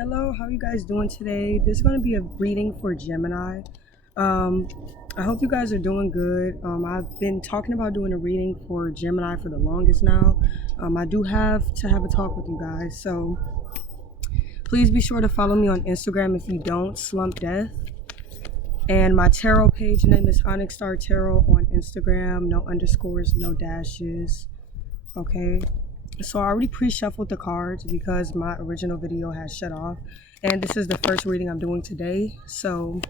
Hello, how are you guys doing today? This is going to be a reading for Gemini. I hope you guys are doing good. I've been talking about doing a reading for Gemini for the longest now. I do have to have a talk with you guys, so please be sure to follow me on Instagram if you don't, Slump Death. And my tarot page name is Onyx Star Tarot on Instagram. No underscores, no dashes. Okay. So I already pre-shuffled the cards because my original video has shut off. And this is the first reading I'm doing today. So,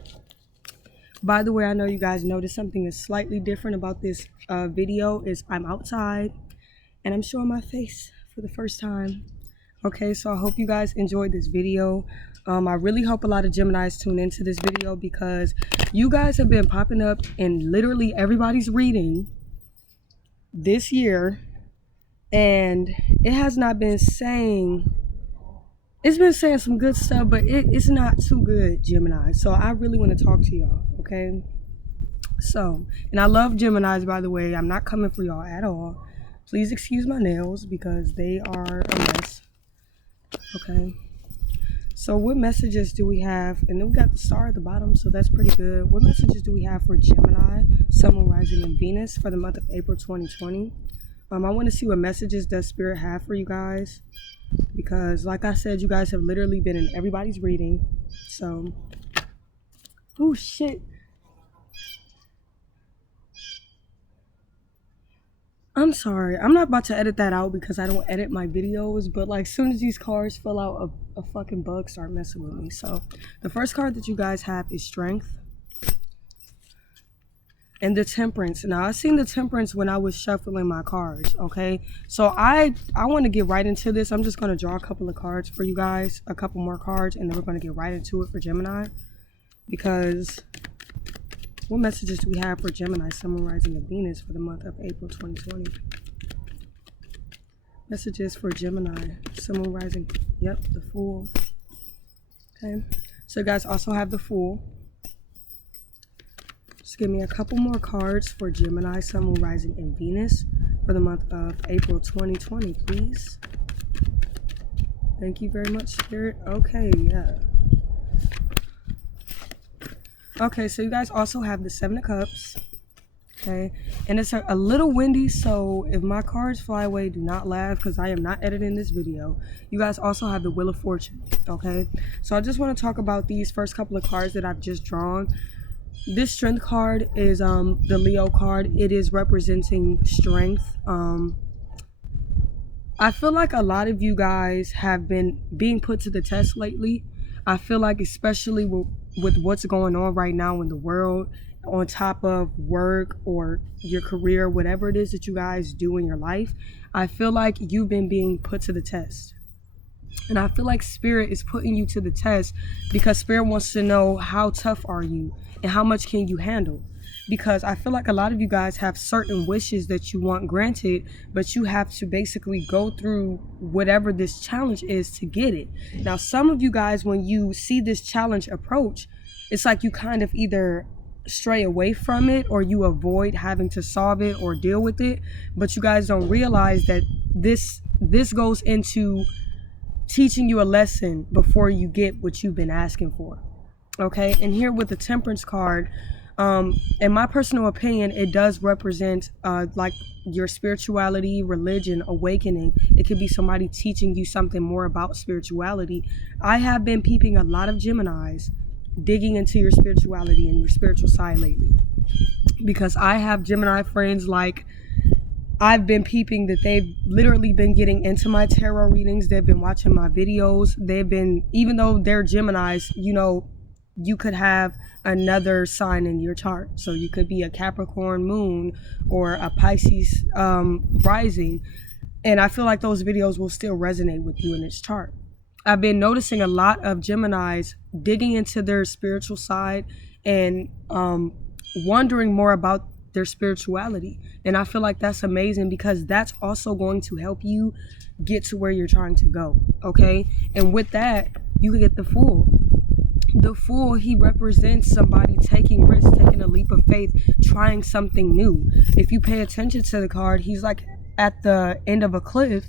by the way, I know you guys noticed something is slightly different about this video is I'm outside and I'm showing my face for the first time. Okay, so I hope you guys enjoyed this video. I really hope a lot of Geminis tune into this video because you guys have been popping up in literally everybody's reading this year. And it has not been saying, it's been saying some good stuff, but it's not too good, Gemini. So I really want to talk to y'all, okay? So, and I love Geminis, by the way. I'm not coming for y'all at all. Please excuse my nails because they are a mess, okay? So what messages do we have? And then we got the star at the bottom, so that's pretty good. What messages do we have for Gemini, Sun, Moon, Rising, and Venus for the month of April 2020? I want to see what messages does Spirit have for you guys, because like I said, you guys have literally been in everybody's reading. So, oh shit. I'm sorry. I'm not about to edit that out because I don't edit my videos, but like as soon as these cards fill out, a fucking bug start messing with me. So the first card that you guys have is Strength. And the Temperance. Now, I seen the Temperance when I was shuffling my cards, okay? So I want to get right into this. I'm just going to draw a couple of cards for you guys, a couple more cards, and then we're going to get right into it for Gemini. Because what messages do we have for Gemini, Sun, Moon, Rising, and Venus for the month of April 2020? Messages for Gemini, Sun, Moon, Rising. Yep, the Fool. Okay. So you guys also have the Fool. Just give me a couple more cards for Gemini, Sun, Moon, Rising, and Venus for the month of April 2020, please. Thank you very much, Spirit. Okay, yeah. Okay, so you guys also have the Seven of Cups. Okay, and it's a little windy, so if my cards fly away, do not laugh because I am not editing this video. You guys also have the Wheel of Fortune. Okay, so I just want to talk about these first couple of cards that I've just drawn. This Strength card is the Leo card. It is representing strength. I feel like a lot of you guys have been being put to the test lately. I feel like especially with what's going on right now in the world, on top of work or your career, whatever it is that you guys do in your life, I feel like you've been being put to the test. And I feel like Spirit is putting you to the test because Spirit wants to know how tough are you and how much can you handle. Because I feel like a lot of you guys have certain wishes that you want granted, but you have to basically go through whatever this challenge is to get it. Now, some of you guys, when you see this challenge approach, it's like you kind of either stray away from it or you avoid having to solve it or deal with it. But you guys don't realize that this goes into teaching you a lesson before you get what you've been asking for. Okay, and here with the Temperance card, in my personal opinion, it does represent like your spirituality, religion, awakening. It could be somebody teaching you something more about spirituality. I have been peeping a lot of Geminis digging into your spirituality and your spiritual side lately, because I have Gemini friends, like I've been peeping that they've literally been getting into my tarot readings. They've been watching my videos. They've been, even though they're Geminis, you know, you could have another sign in your chart. So you could be a Capricorn moon or a Pisces rising. And I feel like those videos will still resonate with you in this chart. I've been noticing a lot of Geminis digging into their spiritual side and wondering more about their spirituality. And I feel like that's amazing because that's also going to help you get to where you're trying to go. Okay. And with that, you can get the Fool. The Fool, he represents somebody taking risks, taking a leap of faith, trying something new. If you pay attention to the card, he's like at the end of a cliff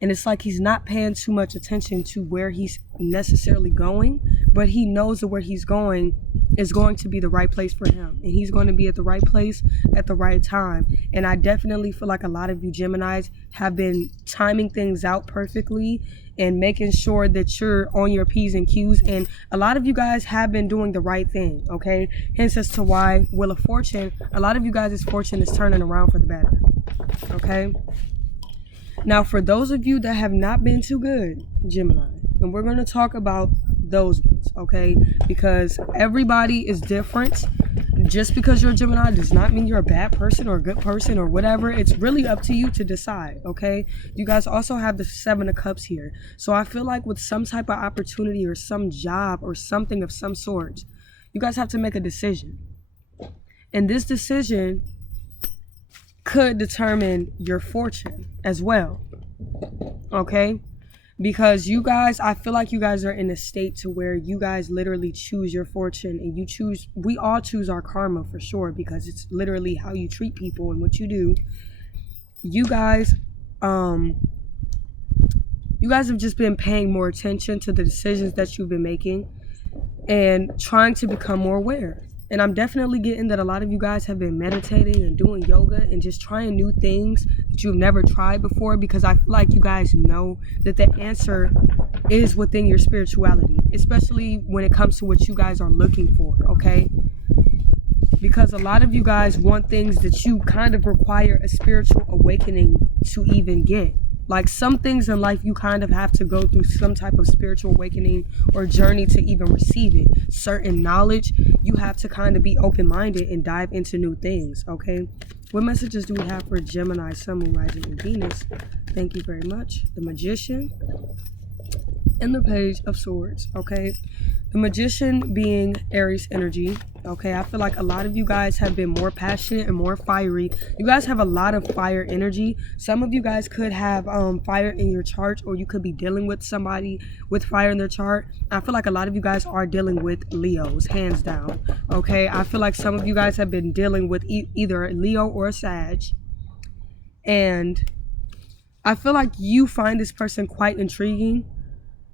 And it's like he's not paying too much attention to where he's necessarily going, but he knows that where he's going is going to be the right place for him. And he's going to be at the right place at the right time. And I definitely feel like a lot of you Geminis have been timing things out perfectly and making sure that you're on your P's and Q's. And a lot of you guys have been doing the right thing, okay? Hence as to why Wheel of Fortune, a lot of you guys' fortune is turning around for the better, okay? Now, for those of you that have not been too good, Gemini, and we're going to talk about those ones, okay? Because everybody is different. Just because you're a Gemini does not mean you're a bad person or a good person or whatever. It's really up to you to decide, okay? You guys also have the Seven of Cups here. So I feel like with some type of opportunity or some job or something of some sort, you guys have to make a decision. And this decision could determine your fortune as well, okay? Because you guys, I feel like you guys are in a state to where you guys literally choose your fortune, and we all choose our karma for sure, because it's literally how you treat people and what you do. You guys have just been paying more attention to the decisions that you've been making and trying to become more aware. And I'm definitely getting that a lot of you guys have been meditating and doing yoga and just trying new things that you've never tried before, because I feel like you guys know that the answer is within your spirituality, especially when it comes to what you guys are looking for, okay? Because a lot of you guys want things that you kind of require a spiritual awakening to even get. Like some things in life, you kind of have to go through some type of spiritual awakening or journey to even receive it. Certain knowledge, you have to kind of be open-minded and dive into new things, okay? What messages do we have for Gemini, Sun, Moon, Rising, and Venus? Thank you very much. The Magician and the Page of Swords, okay? The Magician being Aries energy, okay? I feel like a lot of you guys have been more passionate and more fiery. You guys have a lot of fire energy. Some of you guys could have fire in your chart, or you could be dealing with somebody with fire in their chart. I feel like a lot of you guys are dealing with Leos, hands down, okay? I feel like some of you guys have been dealing with either a Leo or a Sag. And I feel like you find this person quite intriguing.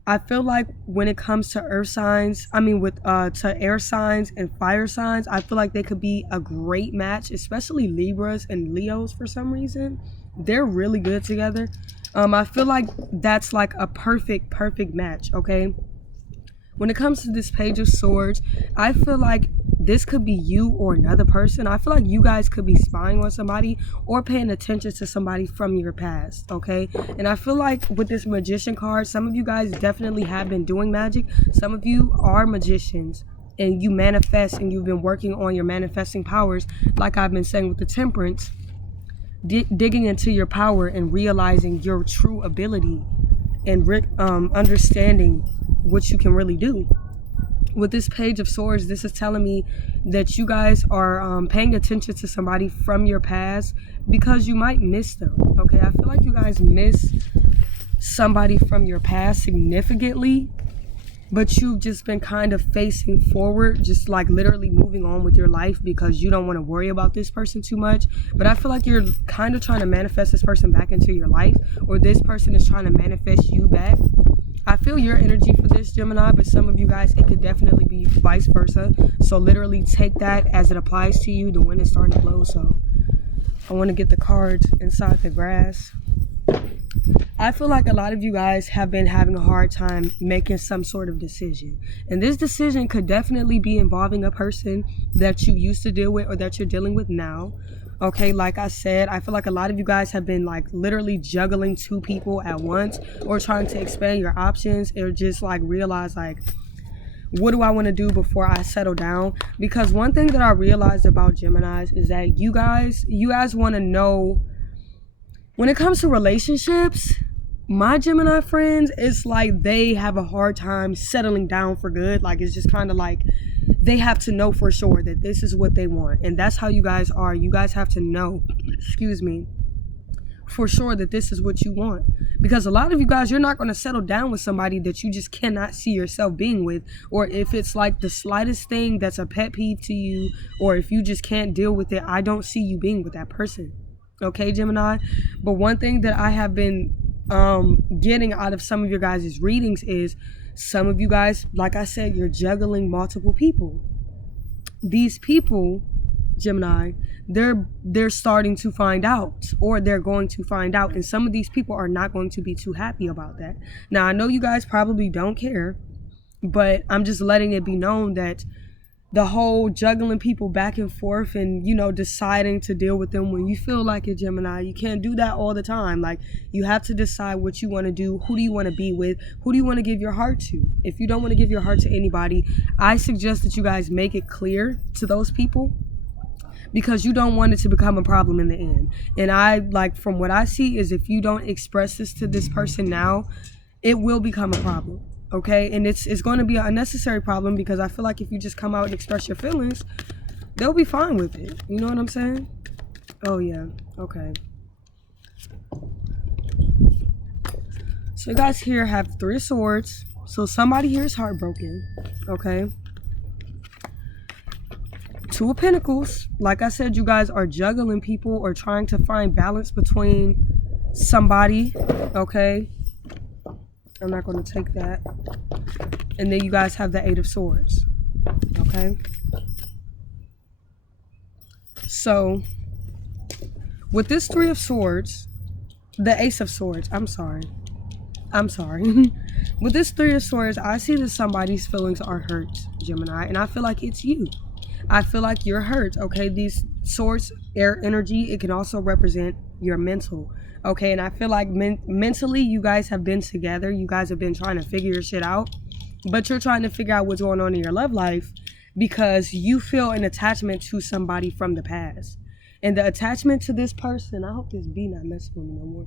I feel like when it comes to earth signs, to air signs and fire signs, I feel like they could be a great match, especially Libras and Leos for some reason. They're really good together. I feel like that's like a perfect match, okay? When it comes to this Page of Swords, I feel like this could be you or another person. I feel like you guys could be spying on somebody or paying attention to somebody from your past, okay? And I feel like with this Magician card, some of you guys definitely have been doing magic. Some of you are magicians and you manifest, and you've been working on your manifesting powers, like I've been saying with the Temperance, digging into your power and realizing your true ability and understanding what you can really do. With this Page of Swords, this is telling me that you guys are paying attention to somebody from your past because you might miss them, okay? I feel like you guys miss somebody from your past significantly, but you've just been kind of facing forward, just like literally moving on with your life because you don't want to worry about this person too much. But I feel like you're kind of trying to manifest this person back into your life, or this person is trying to manifest you back. I feel your energy for this, Gemini, but some of you guys, it could definitely be vice versa. So literally take that as it applies to you. The wind is starting to blow, so I want to get the cards inside the grass. I feel like a lot of you guys have been having a hard time making some sort of decision. And this decision could definitely be involving a person that you used to deal with or that you're dealing with now. Okay, like I said, I feel like a lot of you guys have been like literally juggling two people at once, or trying to expand your options, or just like realize like, what do I want to do before I settle down? Because one thing that I realized about Geminis is that you guys want to know, when it comes to relationships, my Gemini friends, it's like they have a hard time settling down for good. Like it's just kind of like they have to know for sure that this is what they want. And that's how you guys are. You guys have to know, for sure that this is what you want. Because a lot of you guys, you're not going to settle down with somebody that you just cannot see yourself being with. Or if it's like the slightest thing that's a pet peeve to you, or if you just can't deal with it, I don't see you being with that person. Okay, Gemini? But one thing that I have been getting out of some of your guys' readings is some of you guys, like I said, you're juggling multiple people. These people, Gemini, they're starting to find out, or they're going to find out, and some of these people are not going to be too happy about that. Now, I know you guys probably don't care, but I'm just letting it be known that the whole juggling people back and forth and, deciding to deal with them when you feel like it, Gemini, you can't do that all the time. Like, you have to decide what you want to do. Who do you want to be with? Who do you want to give your heart to? If you don't want to give your heart to anybody, I suggest that you guys make it clear to those people, because you don't want it to become a problem in the end. And from what I see is, if you don't express this to this person now, it will become a problem. Okay, and it's going to be an unnecessary problem, because I feel like if you just come out and express your feelings, they'll be fine with it. You know what I'm saying? Oh yeah. Okay. So you guys here have 3 of Swords. So somebody here is heartbroken. Okay. 2 of Pentacles. Like I said, you guys are juggling people or trying to find balance between somebody. Okay. I'm not going to take that. And then you guys have the 8 of Swords. Okay. So, with this 3 of Swords, the Ace of Swords, I'm sorry. With this 3 of Swords, I see that somebody's feelings are hurt, Gemini. And I feel like it's you. I feel like you're hurt, okay? These swords, air energy, it can also represent your mental. Okay, and I feel like mentally, you guys have been together. You guys have been trying to figure your shit out. But you're trying to figure out what's going on in your love life, because you feel an attachment to somebody from the past. And the attachment to this person, I hope this bee not messing with me no more.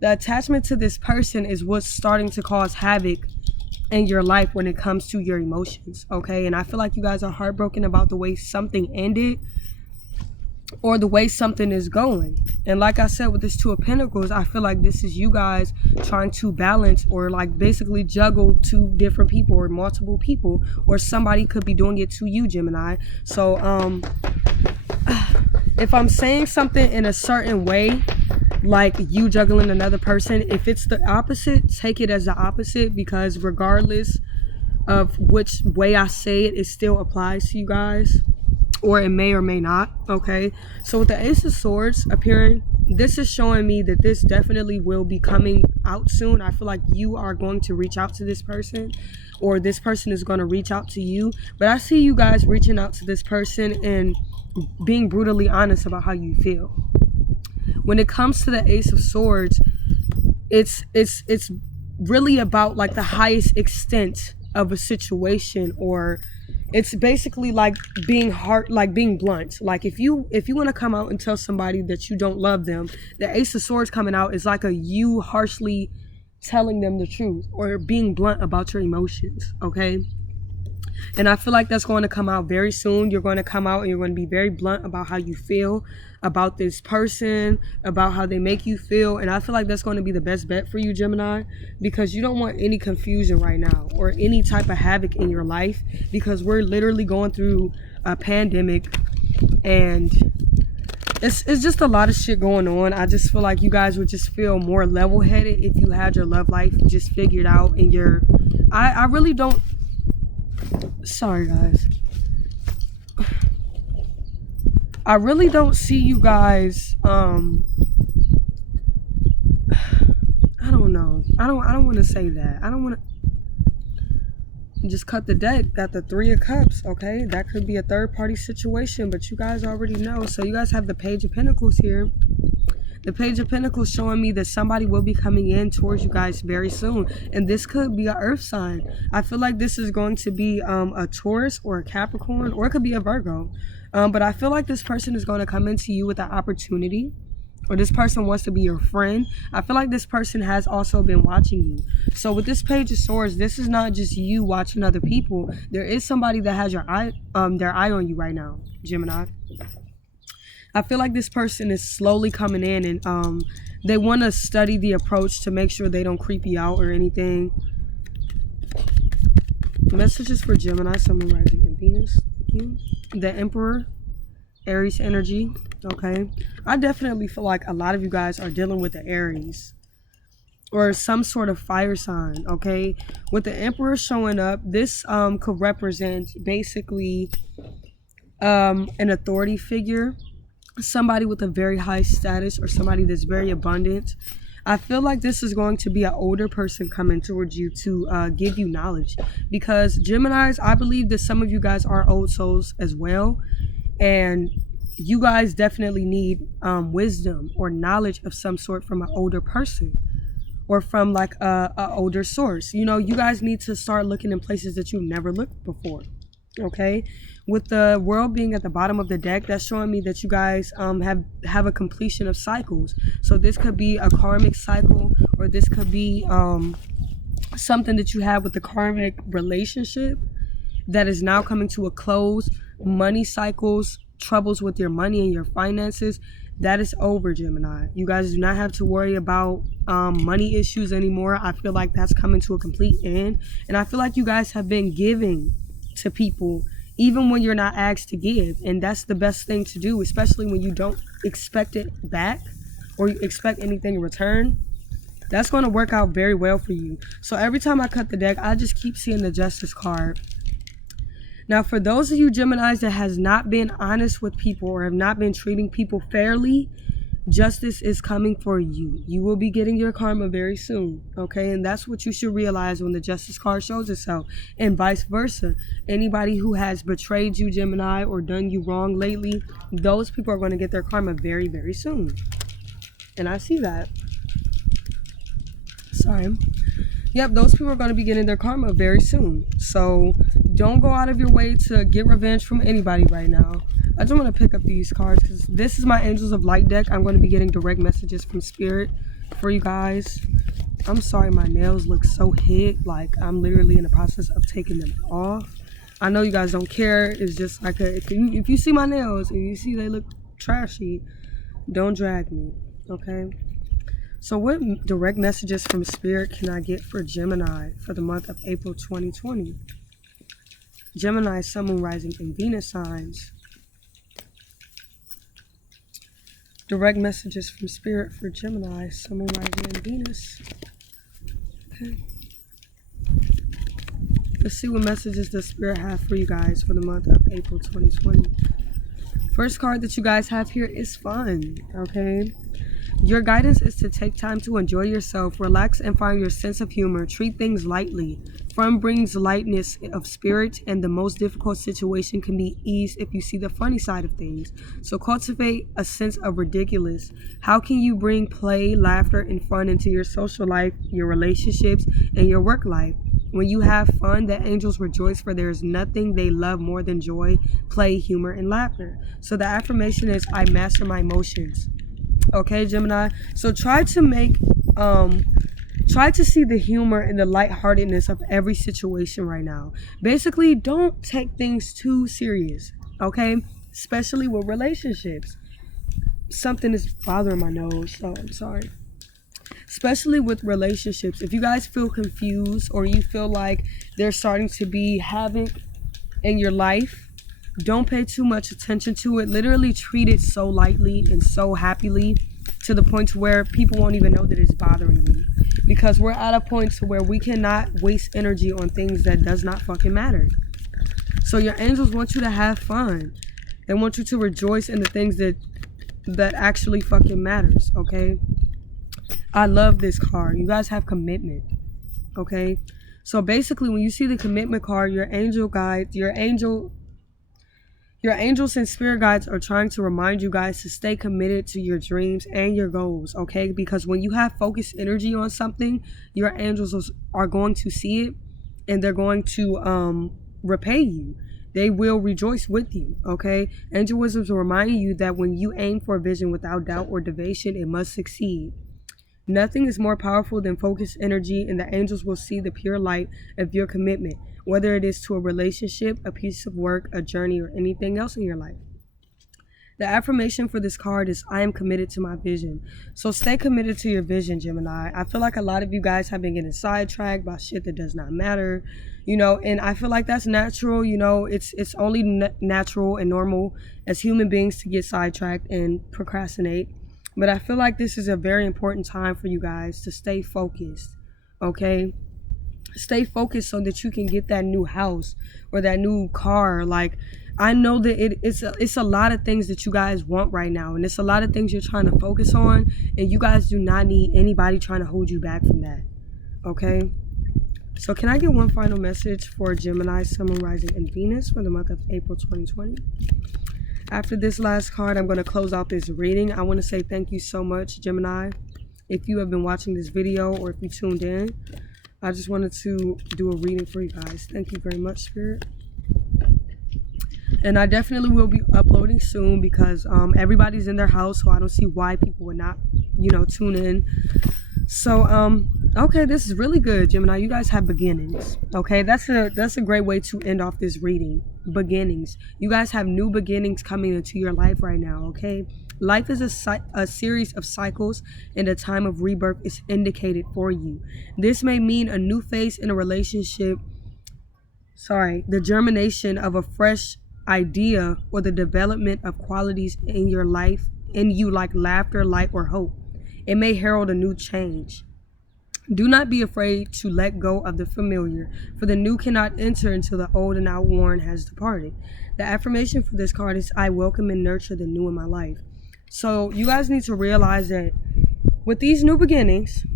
The attachment to this person is what's starting to cause havoc in your life when it comes to your emotions. Okay, and I feel like you guys are heartbroken about the way something ended, or the way something is going. And like I said, with this 2 of Pentacles, I feel like this is you guys trying to balance, or like basically juggle 2 different people or multiple people, or somebody could be doing it to you, Gemini. So if I'm saying something in a certain way, like you juggling another person, if it's the opposite, take it as the opposite, because regardless of which way I say it, it still applies to you guys. Or it may or may not. Okay, so with the Ace of Swords appearing, this is showing me that this definitely will be coming out soon. I feel like you are going to reach out to this person, or this person is going to reach out to you. But I see you guys reaching out to this person and being brutally honest about how you feel. When it comes to the Ace of Swords, it's really about like the highest extent of a situation, or it's basically like being being blunt. Like if you want to come out and tell somebody that you don't love them, the Ace of Swords coming out is like you harshly telling them the truth, or being blunt about your emotions. Okay, and I feel like that's going to come out very soon. You're going to come out and you're going to be very blunt about how you feel about this person, about how they make you feel. And I feel like that's going to be the best bet for you, Gemini, because you don't want any confusion right now, or any type of havoc in your life, because we're literally going through a pandemic, and it's just a lot of shit going on. I just feel like you guys would just feel more level-headed if you had your love life just figured out. And I really don't, sorry guys, I really don't see you guys, I don't know. I don't want to say that. I don't want to just cut the deck. Got the 3 of Cups, okay? That could be a third-party situation, but you guys already know. So you guys have the Page of Pentacles here. The Page of Pentacles showing me that somebody will be coming in towards you guys very soon. And this could be an earth sign. I feel like this is going to be a Taurus or a Capricorn, or it could be a Virgo. But I feel like this person is going to come into you with an opportunity, or this person wants to be your friend. I feel like this person has also been watching you. So with this Page of Swords, this is not just you watching other people. There is somebody that has their eye on you right now, Gemini. I feel like this person is slowly coming in, and they want to study the approach to make sure they don't creep you out or anything. Messages for Gemini, Sun, Moon, Rising, and Venus. Thank you. The Emperor, Aries energy. Okay, I definitely feel like a lot of you guys are dealing with the Aries. or some sort of fire sign, okay? With the Emperor showing up, this could represent basically an authority figure, somebody with a very high status, or somebody that's very abundant. I feel like this is going to be an older person coming towards you to give you knowledge, because Geminis, I believe that some of you guys are old souls as well, and you guys definitely need wisdom or knowledge of some sort from an older person, or from like a older source. You know, you guys need to start looking in places that you've never looked before. Okay, with the world being at the bottom of the deck, that's showing me that you guys have a completion of cycles. So this could be a karmic cycle, or this could be something that you have with the karmic relationship that is now coming to a close. Money cycles, troubles with your money and your finances, that is over, Gemini. You guys do not have to worry about money issues anymore. I feel like that's coming to a complete end, and I feel like you guys have been giving to people even when you're not asked to give, and that's the best thing to do, especially when you don't expect it back or you expect anything in return. That's going to work out very well for you. So every time I cut the deck, I just keep seeing the Justice card. Now, for those of you Geminis that has not been honest with people or have not been treating people fairly, justice is coming for you. You will be getting your karma very soon, okay? And that's what you should realize when the Justice card shows itself, and vice versa. Anybody who has betrayed you, Gemini, or done you wrong lately, those people are going to get their karma very, very soon. And I see that. Sorry. Yep, those people are going to be getting their karma very soon. So don't go out of your way to get revenge from anybody right now. I just want to pick up these cards because this is my Angels of Light deck. I'm going to be getting direct messages from Spirit for you guys. I'm sorry, my nails look so hit. Like, I'm literally in the process of taking them off. I know you guys don't care. It's just like, if you see my nails and you see they look trashy, don't drag me, okay? So what direct messages from Spirit can I get for Gemini for the month of April 2020? Gemini, Sun, Moon, Rising, and Venus signs. Direct messages from Spirit for Gemini, Sun, Moon, Rising, and Venus. Okay. Let's see what messages does Spirit have for you guys for the month of April 2020. First card that you guys have here is fun, okay? Your guidance is to take time to enjoy yourself, relax, and find your sense of humor. Treat things lightly. Fun brings lightness of spirit, and the most difficult situation can be eased if you see the funny side of things. So cultivate a sense of ridiculous. How can you bring play, laughter, and fun into your social life, your relationships, and your work life? When you have fun, the angels rejoice, for there is nothing they love more than joy, play, humor, and laughter. So the affirmation is, I master my emotions. Okay, Gemini, so try to see the humor and the lightheartedness of every situation right now. Basically, don't take things too serious, okay? Especially with relationships. Something is bothering my nose, so I'm sorry. Especially with relationships, if you guys feel confused or you feel like there's starting to be havoc in your life, don't pay too much attention to it. Literally treat it so lightly and so happily, to the point where people won't even know that it's bothering you. Because we're at a point to where we cannot waste energy on things that does not fucking matter. So your angels want you to have fun. They want you to rejoice in the things that actually fucking matters, okay? I love this card. You guys have commitment, okay? So basically, when you see the commitment card, your angel guide, your angels and spirit guides are trying to remind you guys to stay committed to your dreams and your goals, okay? Because when you have focused energy on something, your angels are going to see it, and they're going to repay you. They will rejoice with you, okay? Angel wisdoms will remind you that when you aim for a vision without doubt or deviation, it must succeed. Nothing is more powerful than focused energy, and the angels will see the pure light of your commitment, whether it is to a relationship, a piece of work, a journey, or anything else in your life. The affirmation for this card is, I am committed to my vision. So stay committed to your vision, Gemini. I feel like a lot of you guys have been getting sidetracked by shit that does not matter, and I feel like that's natural. It's only natural and normal as human beings to get sidetracked and procrastinate. But I feel like this is a very important time for you guys to stay focused, okay? Stay focused so that you can get that new house or that new car. Like, I know that it's a lot of things that you guys want right now, and it's a lot of things you're trying to focus on, and you guys do not need anybody trying to hold you back from that, okay? So can I get one final message for Gemini, Sun, Moon, Rising, and Venus for the month of April 2020? After this last card, I'm going to close out this reading. I want to say thank you so much, Gemini. If you have been watching this video or if you tuned in, I just wanted to do a reading for you guys. Thank you very much, Spirit. And I definitely will be uploading soon because everybody's in their house, so I don't see why people would not, tune in. So, okay, this is really good, Gemini. You guys have beginnings. Okay, that's a great way to end off this reading. Beginnings. You guys have new beginnings coming into your life right now, okay? Life is a series of cycles, and a time of rebirth is indicated for you. This may mean a new phase in a relationship, the germination of a fresh idea, or the development of qualities in your life, in you, like laughter, light, or hope. It may herald a new change. Do not be afraid to let go of the familiar, for the new cannot enter until the old and outworn has departed. The affirmation for this card is, I welcome and nurture the new in my life. So you guys need to realize that with these new beginnings,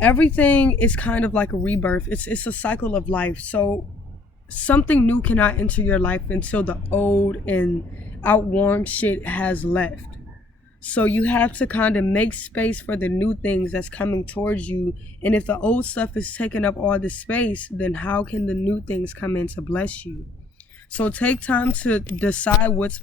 everything is kind of like a rebirth. It's a cycle of life. So something new cannot enter your life until the old and outworn shit has left. So you have to kind of make space for the new things that's coming towards you. And if the old stuff is taking up all the space, then how can the new things come in to bless you? So take time to decide what's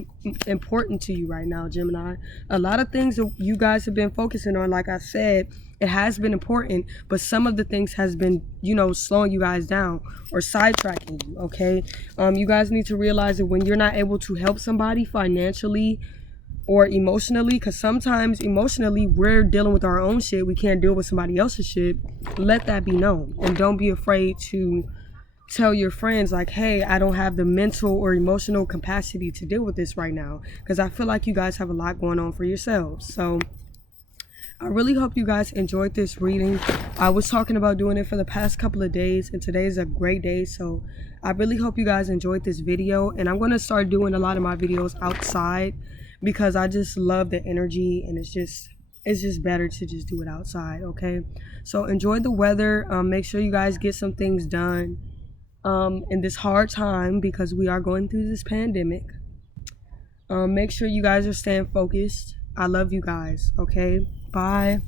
important to you right now, Gemini. A lot of things that you guys have been focusing on, like I said, it has been important, but some of the things has been, slowing you guys down or sidetracking you, okay? You guys need to realize that when you're not able to help somebody financially or emotionally, because sometimes emotionally we're dealing with our own shit, we can't deal with somebody else's shit, let that be known. And don't be afraid to tell your friends, like, hey, I don't have the mental or emotional capacity to deal with this right now, because I feel like you guys have a lot going on for yourselves. So I really hope you guys enjoyed this reading. I was talking about doing it for the past couple of days, and today is a great day. So I really hope you guys enjoyed this video, and I'm going to start doing a lot of my videos outside because I just love the energy, and it's just better to just do it outside, okay? So enjoy the weather. Make sure you guys get some things done in this hard time, because we are going through this pandemic. Make sure you guys are staying focused. I love you guys, okay? Bye.